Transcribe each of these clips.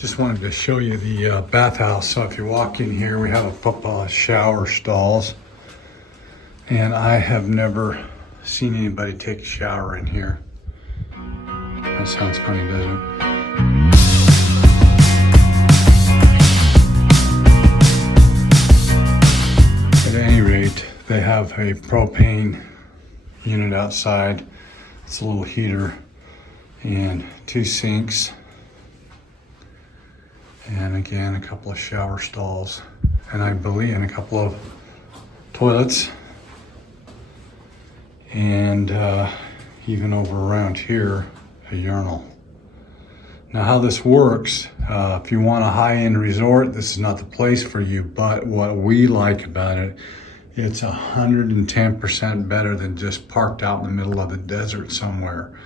Just wanted to show you the bathhouse. So if you walk in here, we have a couple of shower stalls. And I have never seen anybody take a shower in here. That sounds funny, doesn't it? At any rate, they have a propane unit outside. It's a little heater and 2 sinks. And again, a couple of shower stalls. And I believe in a couple of toilets. And even over around here, a urinal. Now how this works, if you want a high-end resort, this is not the place for you, but what we like about it, it's 110% better than just parked out in the middle of the desert somewhere.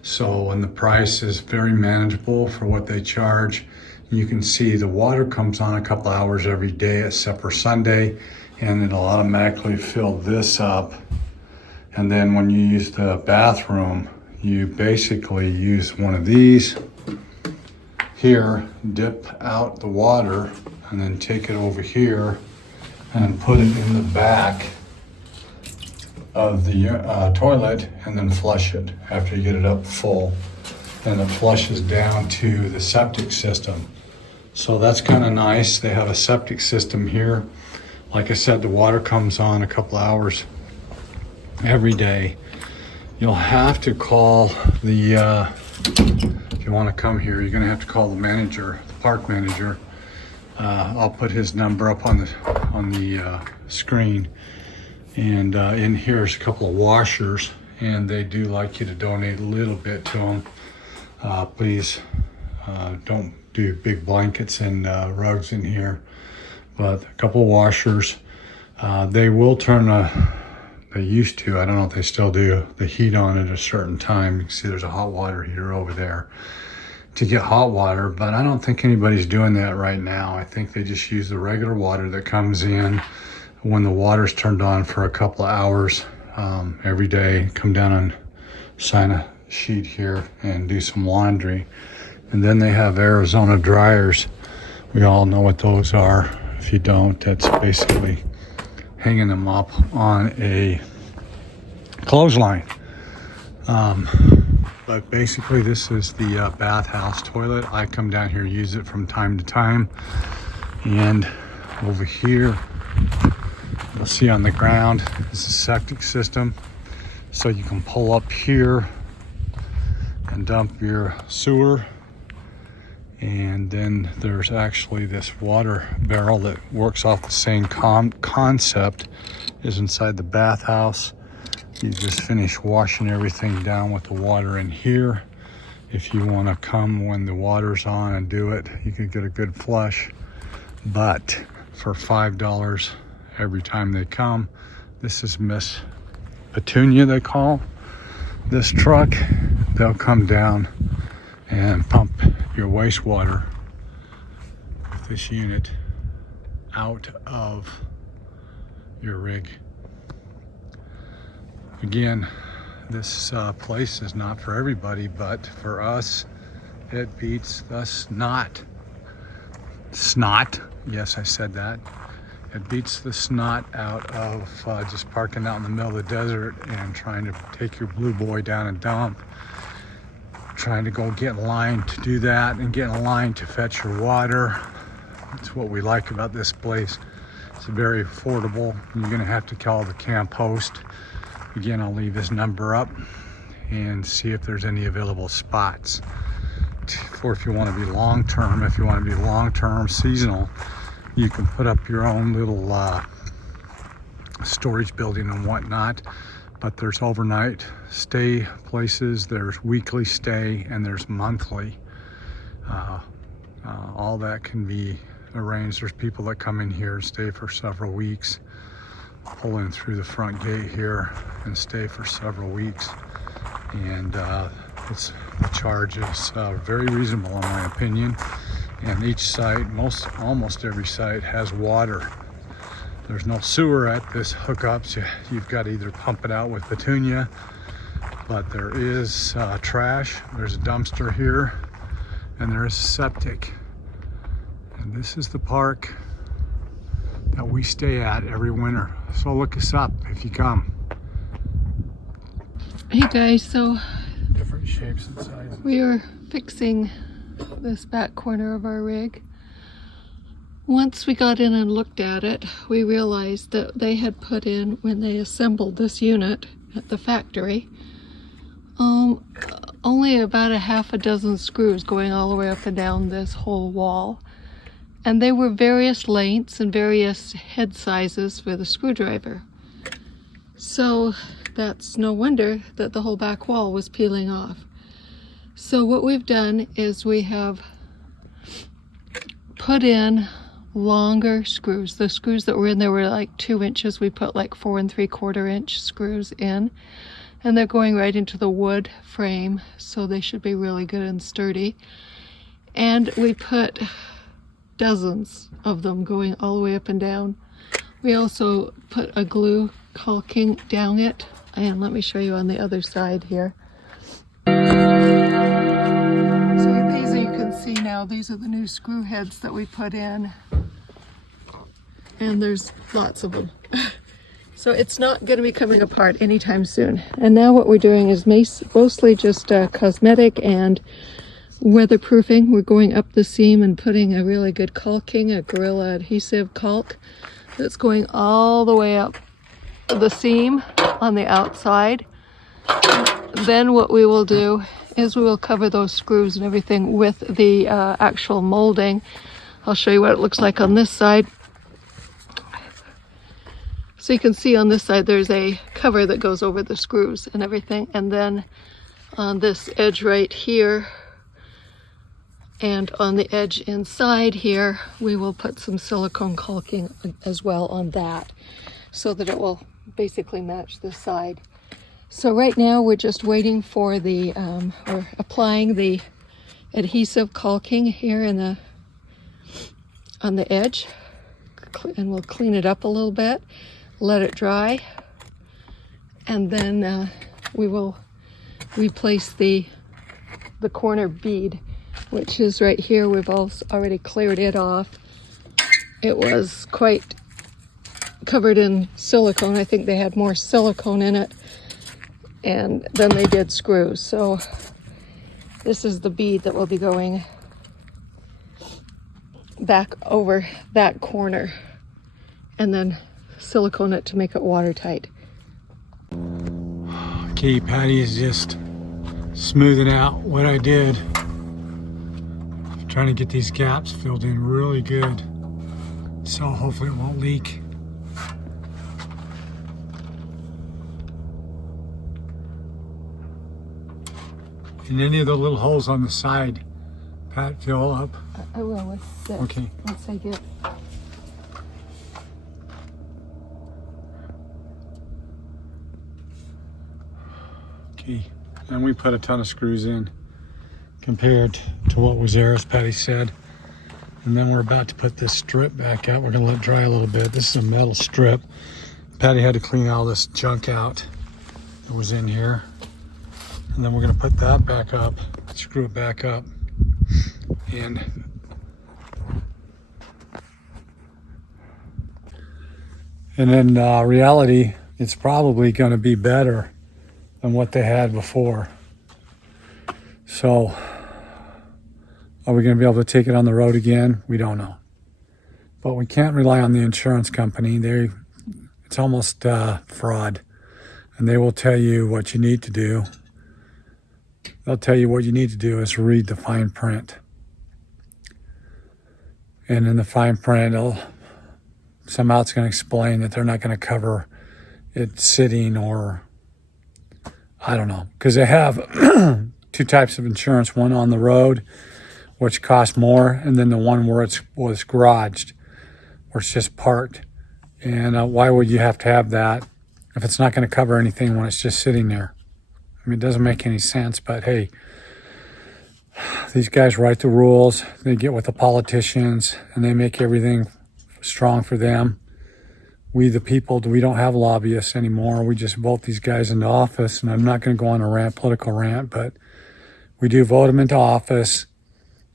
So, and the price is very manageable for what they charge. You can see the water comes on a couple hours every day except for Sunday, and it'll automatically fill this up. And then when you use the bathroom, you basically use one of these here, dip out the water, and then take it over here and put it in the back of the toilet, and then flush it after you get it up full. And it flushes down to the septic system. So that's kind of nice. They have a septic system here. Like I said, the water comes on a couple hours every day. You'll have to call the, if you want to come here, you're going to have to call the manager, the park manager. I'll put his number up on the screen. And in here is a couple of washers, and they do like you to donate a little bit to them. Please don't do big blankets and rugs in here, but a couple of washers. They will turn they used to, I don't know if they still do, the heat on at a certain time. You can see there's a hot water heater over there to get hot water, but I don't think anybody's doing that right now. I think they just use the regular water that comes in when the water's turned on for a couple of hours every day. Come down and sign a sheet here and do some laundry. And then they have Arizona dryers. We all know what those are. If you don't, that's basically hanging them up on a clothesline. But basically this is the bathhouse toilet. I come down here, use it from time to time. And over here, you'll see on the ground is a septic system. So you can pull up here and dump your sewer. And then there's actually this water barrel that works off the same concept is inside the bathhouse. You just finish washing everything down with the water in here. If you want to come when the water's on and do it, you can get a good flush. But for $5 every time they come, this is Miss Petunia, they call this truck. They'll come down and pump your wastewater with this unit out of your rig. Again, this place is not for everybody, but for us, it beats the snot. Yes, I said that. It beats the snot out of just parking out in the middle of the desert and trying to take your blue boy down and dump. Trying to go get in line to do that and get in line to fetch your water. That's what we like about this place. It's very affordable. You're gonna have to call the camp host. Again, I'll leave his number up and see if there's any available spots for if you want to be long-term. If you want to be long-term seasonal, you can put up your own little storage building and whatnot. But there's overnight stay places, there's weekly stay, and there's monthly. All that can be arranged. There's people that come in here and stay for several weeks, pull in through the front gate here and stay for several weeks. And the charge is very reasonable in my opinion. And each site, almost every site has water. There's no sewer at this hookups. You've got to either pump it out with Petunia, but there is trash. There's a dumpster here, and there is septic. And this is the park that we stay at every winter. So look us up if you come. Hey guys, so Different shapes and sizes. we are fixing this back corner of our rig. Once we got in and looked at it, we realized that they had put in, when they assembled this unit at the factory, only about a half a dozen screws going all the way up and down this whole wall. And they were various lengths and various head sizes for the screwdriver. So that's no wonder that the whole back wall was peeling off. So what we've done is we have put in longer screws. The screws that were in there were like 2 inches. We put like 4 3/4 inch screws in, and they're going right into the wood frame, so they should be really good and sturdy. And we put dozens of them going all the way up and down. We also put a glue caulking down it, and let me show you on the other side here. So these, you can see now, these are the new screw heads that we put in, and there's lots of them. So it's not going to be coming apart anytime soon. And now what we're doing is mostly just cosmetic and weatherproofing. We're going up the seam and putting a really good caulking, a Gorilla adhesive caulk that's going all the way up the seam on the outside. Then what we will do is we will cover those screws and everything with the actual molding. I'll show you what it looks like on this side. So you can see on this side there's a cover that goes over the screws and everything, and then on this edge right here and on the edge inside here we will put some silicone caulking as well on that, so that it will basically match this side. So right now we're just waiting for the we're applying the adhesive caulking here in the on the edge, and we'll clean it up a little bit, let it dry, and then we will replace the corner bead, which is right here. We've already cleared it off. It was quite covered in silicone. I think they had more silicone in it and then they did screws. So this is the bead that will be going back over that corner, and then silicone it to make it watertight. Okay, Patty is just smoothing out what I did. Trying to get these gaps filled in really good, so hopefully it won't leak. And any of the little holes on the side, Pat, fill up. I will with this. Okay. Once I get. Okay, and we put a ton of screws in compared to what was there, as Patty said. And then we're about to put this strip back out. We're gonna let it dry a little bit. This is a metal strip. Patty had to clean all this junk out that was in here. And then we're gonna put that back up, screw it back up. And in reality, it's probably gonna be better than what they had before. So, are we going to be able to take it on the road again? We don't know. But we can't rely on the insurance company. It's almost fraud. And they will tell you what you need to do. They'll tell you what you need to do is read the fine print. And in the fine print, somehow it's going to explain that they're not going to cover it sitting, or I don't know. Because they have two types of insurance, one on the road, which costs more, and then the one where it was garaged, where it's just parked. And why would you have to have that if it's not going to cover anything when it's just sitting there? I mean, it doesn't make any sense, but hey, these guys write the rules, they get with the politicians, and they make everything strong for them. We, the people, we don't have lobbyists anymore. We just vote these guys into office, and I'm not going to go on a political rant, but we do vote them into office,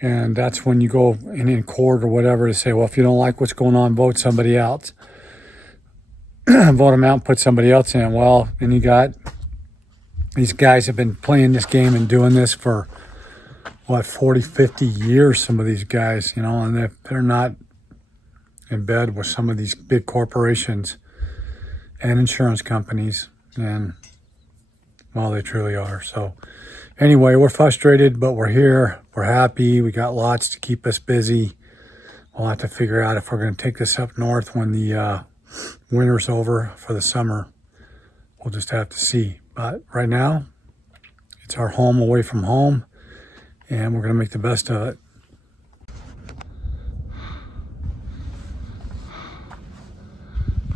And that's when you go in court or whatever to say, well, if you don't like what's going on, vote somebody else. Vote them out and put somebody else in. Well, then you got these guys have been playing this game and doing this for, what, 40, 50 years, some of these guys, you know, and they're not in bed with some of these big corporations and insurance companies. And, well, they truly are. So anyway, we're frustrated, but we're here. We're happy. We got lots to keep us busy. We'll have to figure out if we're going to take this up north when the winter's over for the summer. We'll just have to see. But right now, it's our home away from home, and we're going to make the best of it.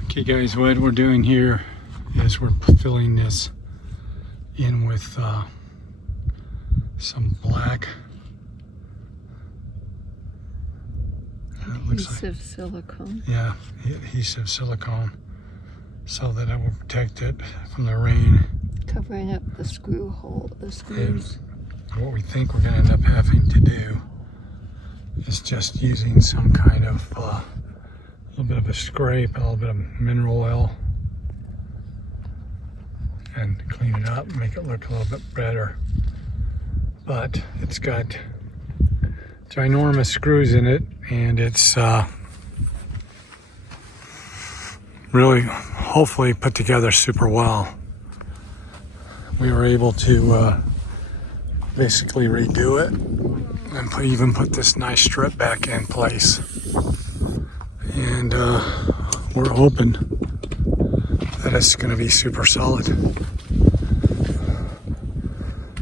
Okay guys, what we're doing here is we're filling this in with some black Adhesive silicone. Yeah, adhesive silicone, so that it will protect it from the rain. Covering up the the screws. And what we think we're going to end up having to do is just using some kind of a little bit of a scrape, a little bit of mineral oil, and clean it up, make it look a little bit better. But it's got ginormous screws in it, and it's really, hopefully, put together super well. We were able to basically redo it and even put this nice strip back in place. And we're hoping that it's going to be super solid.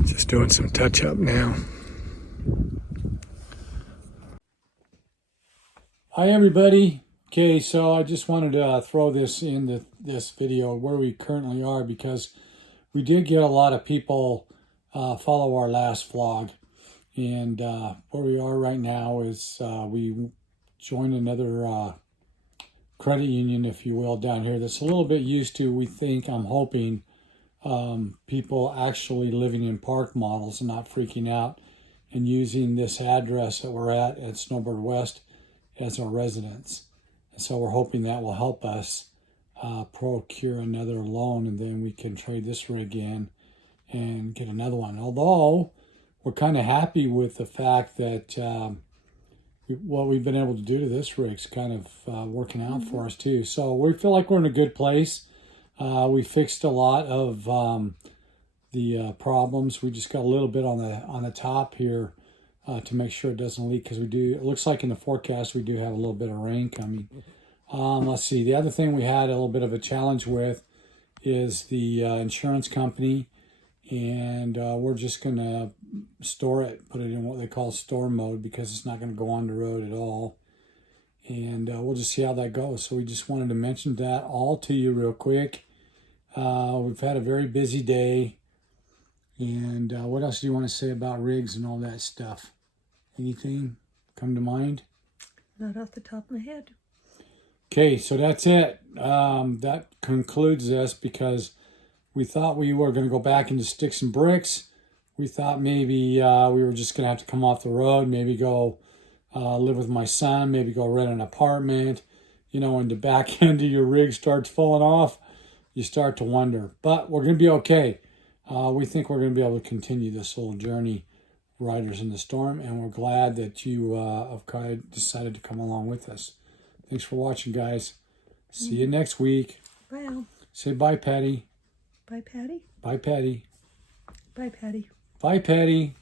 Just doing some touch up now. Hi everybody. Okay, so I just wanted to throw this in this video where we currently are, because we did get a lot of people follow our last vlog, and where we are right now is we joined another credit union, if you will, down here that's a little bit used to, we think, I'm hoping, people actually living in park models and not freaking out, and using this address that we're at Snowbird West as our residence. And so we're hoping that will help us procure another loan, and then we can trade this rig in and get another one. Although we're kind of happy with the fact that what we've been able to do to this rig's kind of working out for us too. So we feel like we're in a good place. We fixed a lot of the problems. We just got a little bit on the top here to make sure it doesn't leak, because it looks like in the forecast we do have a little bit of rain coming. Let's see, the other thing we had a little bit of a challenge with is the insurance company, and we're just going to store it, put it in what they call store mode, because it's not going to go on the road at all. And we'll just see how that goes. So we just wanted to mention that all to you real quick. We've had a very busy day. And what else do you want to say about rigs and all that stuff? Anything come to mind? Not off the top of my head. Okay, so that's it. That concludes this, because we thought we were going to go back into sticks and bricks. We thought maybe we were just going to have to come off the road, maybe go live with my son, maybe go rent an apartment. You know, when the back end of your rig starts falling off, you start to wonder. But we're going to be okay. We think we're going to be able to continue this little journey, Riders in the Storm, and we're glad that you have decided to come along with us. Thanks for watching, guys. See you next week. Bye, Al. Say bye, Patty. Bye, Patty. Bye, Patty. Bye, Patty. Bye, Patty.